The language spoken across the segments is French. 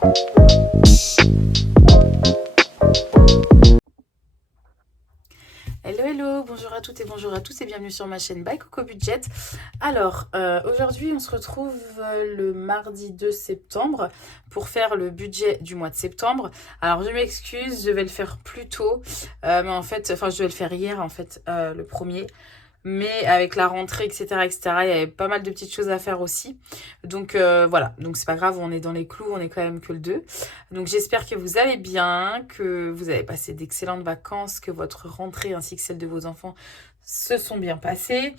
Hello hello, bonjour à toutes et bonjour à tous et bienvenue sur ma chaîne By Coco Budget. Alors aujourd'hui on se retrouve le mardi 2 septembre pour faire le budget du mois de septembre. Alors je m'excuse, je vais le faire plus tôt, mais en fait, enfin je vais le faire hier en fait, le premier. Mais avec la rentrée, etc., il y avait pas mal de petites choses à faire aussi. Donc voilà, donc c'est pas grave, on est dans les clous, on est quand même que le 2. Donc j'espère que vous allez bien, que vous avez passé d'excellentes vacances, que votre rentrée ainsi que celle de vos enfants se sont bien passées.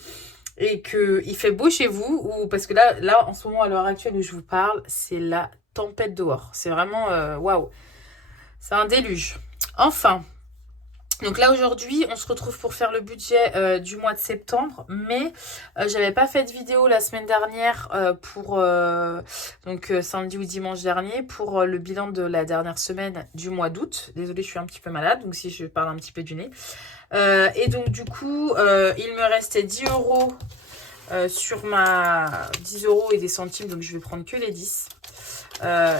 Et qu'il fait beau chez vous, ou parce que là, en ce moment, à l'heure actuelle où je vous parle, c'est la tempête dehors. C'est vraiment, waouh, c'est un déluge. Enfin, donc là aujourd'hui on se retrouve pour faire le budget du mois de septembre, mais j'avais pas fait de vidéo la semaine dernière pour samedi ou dimanche dernier pour le bilan de la dernière semaine du mois d'août. Désolée, je suis un petit peu malade, donc si je parle un petit peu du nez. Et donc du coup il me restait 10 euros sur ma 10 euros et des centimes, donc je vais prendre que les 10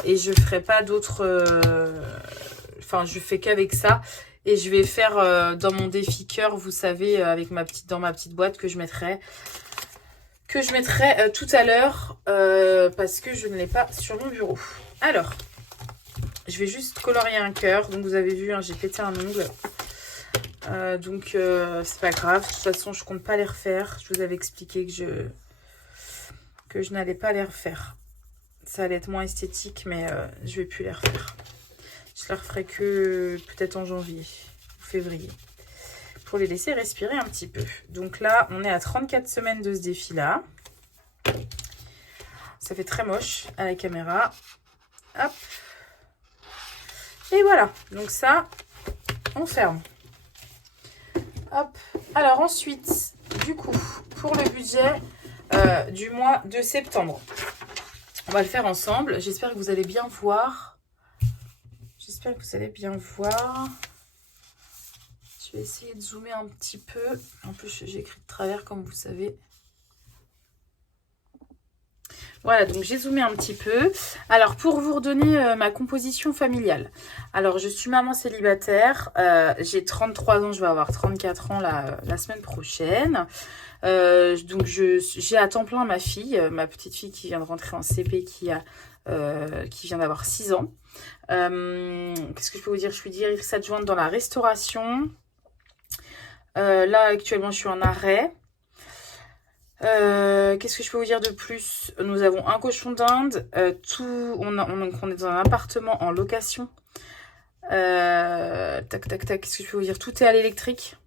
et je ferai pas d'autres enfin je fais qu'avec ça. Et je vais faire dans mon défi cœur, vous savez, avec dans ma petite boîte que je mettrai tout à l'heure parce que je ne l'ai pas sur mon bureau. Alors, je vais juste colorier un cœur. Donc vous avez vu, hein, j'ai pété un ongle. C'est pas grave. De toute façon, je compte pas les refaire. Je vous avais expliqué que je n'allais pas les refaire. Ça allait être moins esthétique, mais je vais plus les refaire. Je les referai que peut-être en janvier ou février pour les laisser respirer un petit peu. Donc là, on est à 34 semaines de ce défi-là. Ça fait très moche à la caméra. Hop. Et voilà. Donc ça, on ferme. Hop. Alors ensuite, du coup, pour le budget du mois de septembre, on va le faire ensemble. J'espère que vous allez bien voir. J'espère que vous allez bien voir. Je vais essayer de zoomer un petit peu. En plus, j'ai écrit de travers, comme vous savez. Voilà, donc j'ai zoomé un petit peu. Alors, pour vous redonner ma composition familiale. Alors, je suis maman célibataire. J'ai 33 ans, je vais avoir 34 ans la semaine prochaine. Donc, j'ai à temps plein ma fille, ma petite fille qui vient de rentrer en CP, qui vient d'avoir 6 ans. Qu'est-ce que je peux vous dire? Je suis directrice adjointe dans la restauration. Là, actuellement, je suis en arrêt. Qu'est-ce que je peux vous dire de plus? Nous avons un cochon d'Inde. On est dans un appartement en location. Tac. Qu'est-ce que je peux vous dire? Tout est à l'électrique.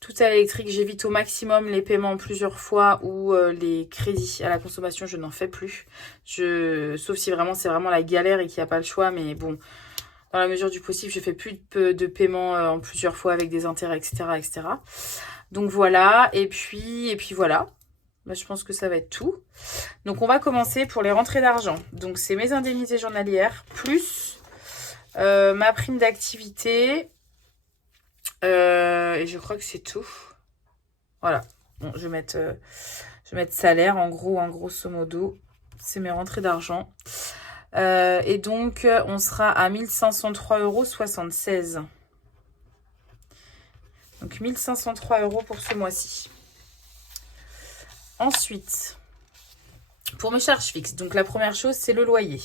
Tout est à l'électrique. J'évite au maximum les paiements plusieurs fois ou les crédits à la consommation. Je n'en fais plus. Sauf si vraiment c'est vraiment la galère et qu'il n'y a pas le choix. Mais bon, dans la mesure du possible, je fais plus de paiements en plusieurs fois avec des intérêts, etc. Donc voilà, et puis voilà. Bah, je pense que ça va être tout. Donc on va commencer pour les rentrées d'argent. Donc c'est mes indemnités journalières, plus ma prime d'activité. Et je crois que c'est tout. Voilà. Bon, je vais mettre salaire, en gros, grosso modo. C'est mes rentrées d'argent. Et donc, on sera à 1503,76 €. Donc 1503 € pour ce mois-ci. Ensuite, pour mes charges fixes, donc la première chose, c'est le loyer.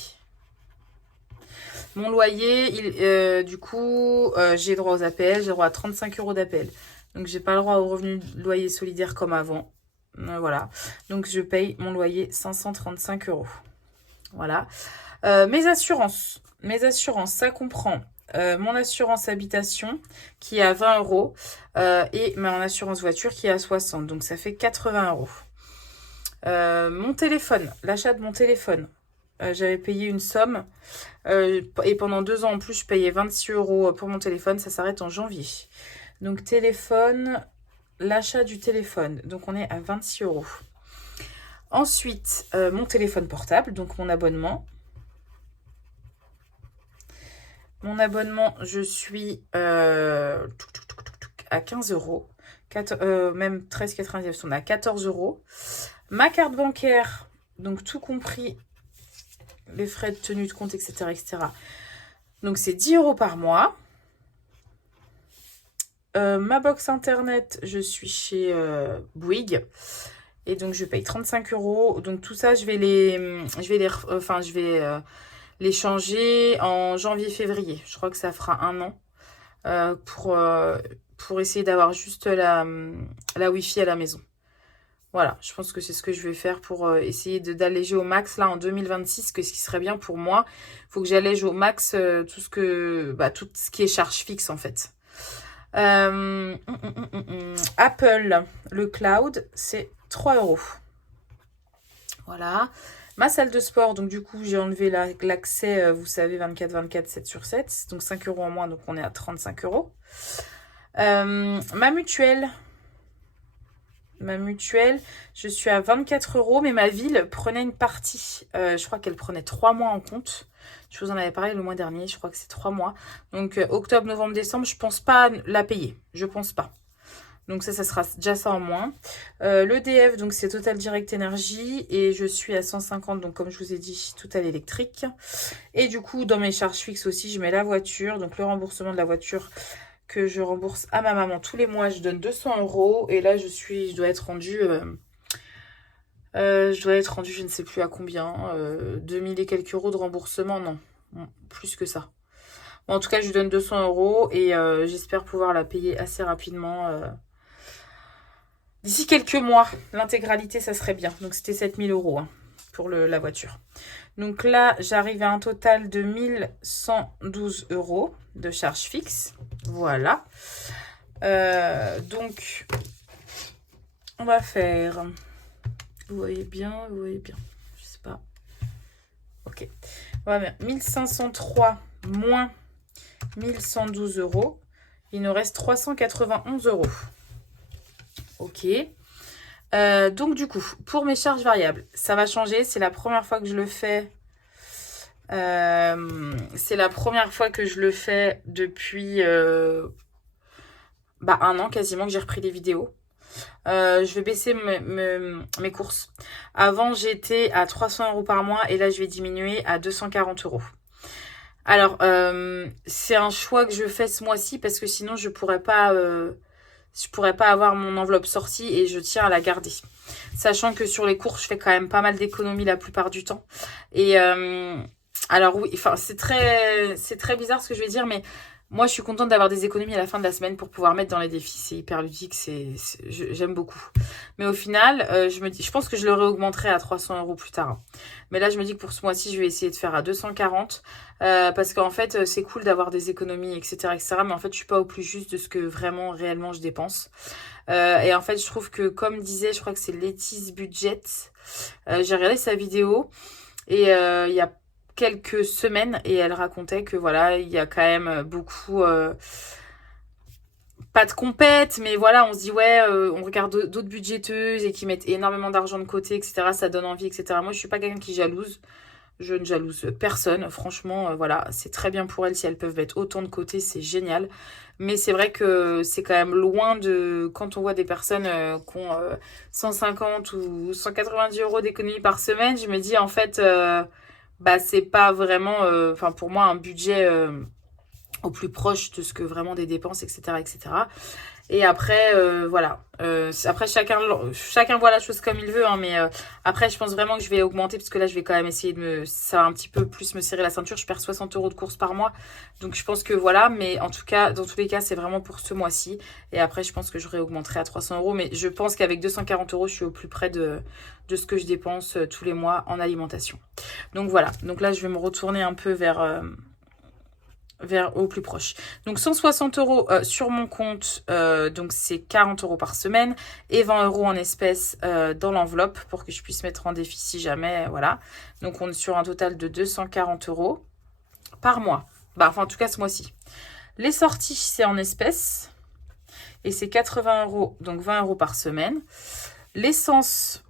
Mon loyer, du coup, j'ai droit aux APL, j'ai droit à 35 € d'APL. Donc, j'ai pas le droit au revenu de loyer solidaire comme avant. Voilà. Donc, je paye mon loyer 535 €. Voilà. Mes assurances, ça comprend mon assurance habitation qui est à 20 € et mon assurance voiture qui est à 60. Donc, ça fait 80 €. Mon téléphone, l'achat de mon téléphone. J'avais payé une somme et pendant 2 ans en plus, je payais 26 € pour mon téléphone. Ça s'arrête en janvier. Donc, téléphone, l'achat du téléphone. Donc, on est à 26 €. Ensuite, mon téléphone portable, donc mon abonnement. Mon abonnement, je suis à 15 €. Même 13,99, on est à 14 €. Ma carte bancaire, donc tout compris, les frais de tenue de compte, etc. etc. Donc, c'est 10 € par mois. Ma box internet, je suis chez Bouygues. Et donc, je paye 35 €. Donc, tout ça, je vais les changer en janvier-février. Je crois que ça fera 1 an pour essayer d'avoir juste la Wi-Fi à la maison. Voilà, je pense que c'est ce que je vais faire pour essayer d'alléger au max là en 2026, que ce qui serait bien pour moi. Il faut que j'allège au max tout ce qui est charge fixe en fait. Apple, le cloud, c'est 3 €. Voilà. Ma salle de sport, donc du coup, j'ai enlevé l'accès, vous savez, 24/24, 7/7. Donc 5 € en moins, donc on est à 35 €. Ma mutuelle, je suis à 24 €, mais ma ville prenait une partie. Je crois qu'elle prenait 3 mois en compte. Je vous en avais parlé le mois dernier, je crois que c'est 3 mois. Donc octobre, novembre, décembre, je pense pas la payer. Je pense pas. Donc ça sera déjà ça en moins. L'EDF, donc c'est Total Direct Énergie. Et je suis à 150, donc comme je vous ai dit, tout à l'électrique. Et du coup, dans mes charges fixes aussi, je mets la voiture. Donc le remboursement de la voiture que je rembourse à ma maman tous les mois, je donne 200 €. Et là, je dois être rendue... je ne sais plus à combien. 2000 et quelques euros de remboursement, non. Plus que ça. Bon, en tout cas, je lui donne 200 € et j'espère pouvoir la payer assez rapidement. D'ici quelques mois, l'intégralité, ça serait bien. Donc, c'était 7000 € pour la voiture. Donc là, j'arrive à un total de 1112 € de charge fixe. Voilà. Donc, on va faire... Vous voyez bien, je sais pas. Ok. Voilà, 1503 moins 1112 €. Il nous reste 391 €. Ok. Donc du coup, pour mes charges variables, ça va changer. C'est la première fois que je le fais. C'est la première fois que je le fais depuis 1 an quasiment que j'ai repris les vidéos. Je vais baisser mes courses. Avant, j'étais à 300 € par mois et là, je vais diminuer à 240 €. Alors, c'est un choix que je fais ce mois-ci parce que sinon, je pourrais pas avoir mon enveloppe sortie et je tiens à la garder. Sachant que sur les courses, je fais quand même pas mal d'économies la plupart du temps. Et alors oui, enfin, c'est très bizarre ce que je vais dire, mais moi, je suis contente d'avoir des économies à la fin de la semaine pour pouvoir mettre dans les défis. C'est hyper ludique, j'aime beaucoup. Mais au final, je pense que je l'aurais augmenterai à 300 € plus tard. Mais là, je me dis que pour ce mois-ci, je vais essayer de faire à 240. Parce qu'en fait, c'est cool d'avoir des économies, etc., etc. Mais en fait, je suis pas au plus juste de ce que vraiment, réellement, je dépense. Et en fait, je trouve que, comme disait, je crois que c'est Letty's Budget. J'ai regardé sa vidéo. Et il y a quelques semaines et elle racontait que voilà, il y a quand même beaucoup pas de compète, mais voilà, on se dit ouais, on regarde d'autres budgéteuses et qui mettent énormément d'argent de côté, etc. Ça donne envie, etc. Moi, je suis pas quelqu'un qui jalouse. Je ne jalouse personne. Franchement, voilà, c'est très bien pour elles si elles peuvent mettre autant de côté, c'est génial. Mais c'est vrai que c'est quand même loin de... Quand on voit des personnes qui ont 150 ou 190 € d'économie par semaine, je me dis en fait... c'est pas vraiment, pour moi, un budget au plus proche de ce que vraiment des dépenses, etc., etc. Et après, voilà. Après, chacun voit la chose comme il veut, hein, mais après, je pense vraiment que je vais augmenter, parce que là, je vais quand même essayer ça va un petit peu plus me serrer la ceinture. Je perds 60 € de courses par mois, donc je pense que voilà, mais en tout cas, dans tous les cas, c'est vraiment pour ce mois-ci. Et après, je pense que je réaugmenterai à 300 €, mais je pense qu'avec 240 €, je suis au plus près de ce que je dépense tous les mois en alimentation. Donc voilà, donc là, je vais me retourner un peu vers au plus proche. Donc 160 € sur mon compte, donc c'est 40 € par semaine et 20 € en espèces dans l'enveloppe pour que je puisse mettre en défi si jamais, voilà. Donc on est sur un total de 240 € par mois. En tout cas ce mois-ci. Les sorties, c'est en espèces et c'est 80 €, donc 20 € par semaine. L'essence,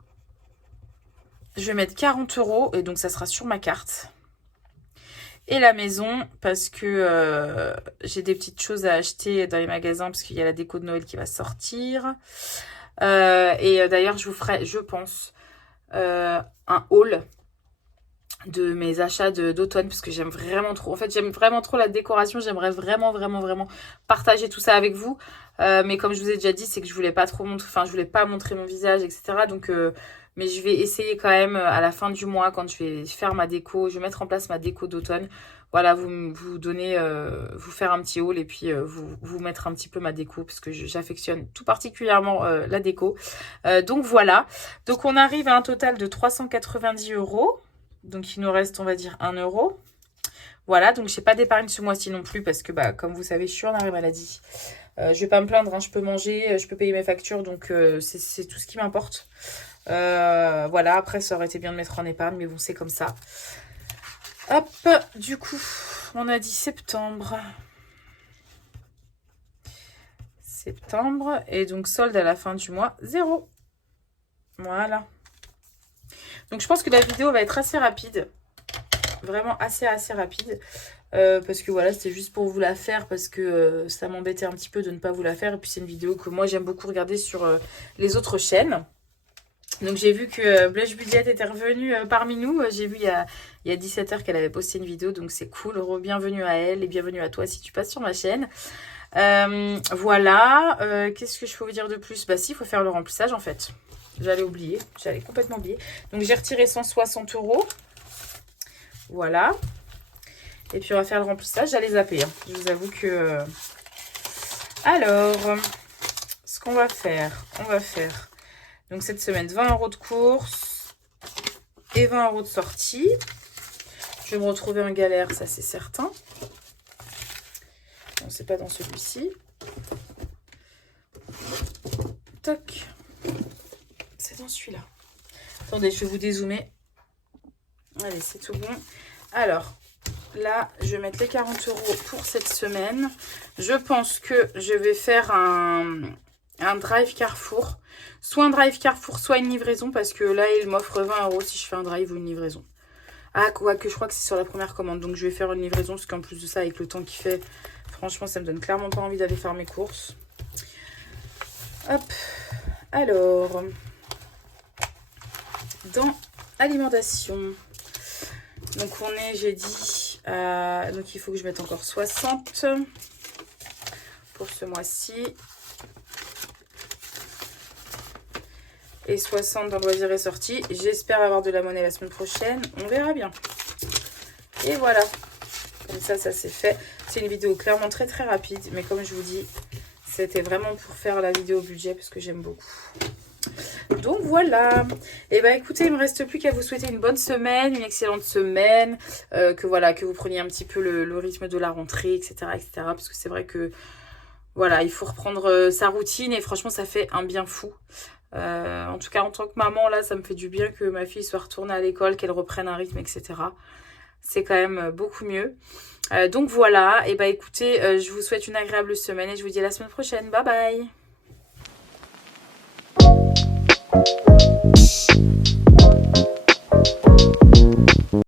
je vais mettre 40 € et donc ça sera sur ma carte. Et la maison, parce que j'ai des petites choses à acheter dans les magasins, parce qu'il y a la déco de Noël qui va sortir. Et d'ailleurs, je vous ferai, je pense, un haul de mes achats d'automne parce que j'aime vraiment trop. En fait, j'aime vraiment trop la décoration. J'aimerais vraiment partager tout ça avec vous. Mais comme je vous ai déjà dit, c'est que je voulais pas trop montrer, enfin, je voulais pas montrer mon visage, etc. Donc, mais je vais essayer quand même à la fin du mois, quand je vais faire ma déco, je vais mettre en place ma déco d'automne. Voilà, vous donner, vous faire un petit haul et puis vous mettre un petit peu ma déco parce que j'affectionne tout particulièrement la déco. Donc voilà. Donc on arrive à un total de 390 €. Donc il nous reste, on va dire, 1 euro. Voilà, donc j'ai pas d'épargne ce mois-ci non plus parce que, bah, comme vous savez, je suis en arrêt maladie. Je vais pas me plaindre, hein, je peux manger, je peux payer mes factures, donc c'est tout ce qui m'importe. Voilà, après ça aurait été bien de mettre en épargne, mais bon, c'est comme ça. Hop, du coup, on a dit septembre. Septembre, et donc solde à la fin du mois, 0. Voilà. Donc je pense que la vidéo va être assez rapide. Vraiment assez rapide. Parce que voilà, c'était juste pour vous la faire. Parce que ça m'embêtait un petit peu de ne pas vous la faire. Et puis c'est une vidéo que moi j'aime beaucoup regarder sur les autres chaînes. Donc j'ai vu que Blush Budget était revenue parmi nous. J'ai vu il y a 17 h qu'elle avait posté une vidéo. Donc c'est cool. Bienvenue à elle et bienvenue à toi si tu passes sur ma chaîne. Voilà. Qu'est-ce que je peux vous dire de plus? Bah si, il faut faire le remplissage en fait. J'allais oublier. J'allais complètement oublier. Donc j'ai retiré 160 €. Voilà. Et puis on va faire le remplissage. J'allais zapper. Hein. Je vous avoue que... Alors, ce qu'on va faire, on va faire... Donc cette semaine, 20 € de course et 20 € de sortie. Je vais me retrouver en galère, ça c'est certain. Bon, c'est pas dans celui-ci. Toc. C'est dans celui-là. Attendez, je vais vous dézoomer. Allez, c'est tout bon. Alors, là, je vais mettre les 40 € pour cette semaine. Je pense que je vais faire un drive Carrefour. Soit un drive Carrefour, soit une livraison. Parce que là, il m'offre 20 € si je fais un drive ou une livraison. Ah, quoi que je crois que c'est sur la première commande. Donc, je vais faire une livraison. Parce qu'en plus de ça, avec le temps qu'il fait, franchement, ça me donne clairement pas envie d'aller faire mes courses. Hop. Alors, dans alimentation. Donc, on est, j'ai dit... donc, il faut que je mette encore 60 pour ce mois-ci. Et 60 dans loisirs et sorties. J'espère avoir de la monnaie la semaine prochaine. On verra bien. Et voilà. Comme ça c'est fait. C'est une vidéo clairement très rapide. Mais comme je vous dis, c'était vraiment pour faire la vidéo budget parce que j'aime beaucoup. Donc voilà. Et bah écoutez, il me reste plus qu'à vous souhaiter une bonne semaine, une excellente semaine. Que voilà, que vous preniez un petit peu le rythme de la rentrée, etc. Parce que c'est vrai que voilà, il faut reprendre sa routine et franchement, ça fait un bien fou. En tout cas, en tant que maman, là, ça me fait du bien que ma fille soit retournée à l'école, qu'elle reprenne un rythme, etc. C'est quand même beaucoup mieux. Donc voilà, et bah écoutez, je vous souhaite une agréable semaine et je vous dis à la semaine prochaine. Bye bye!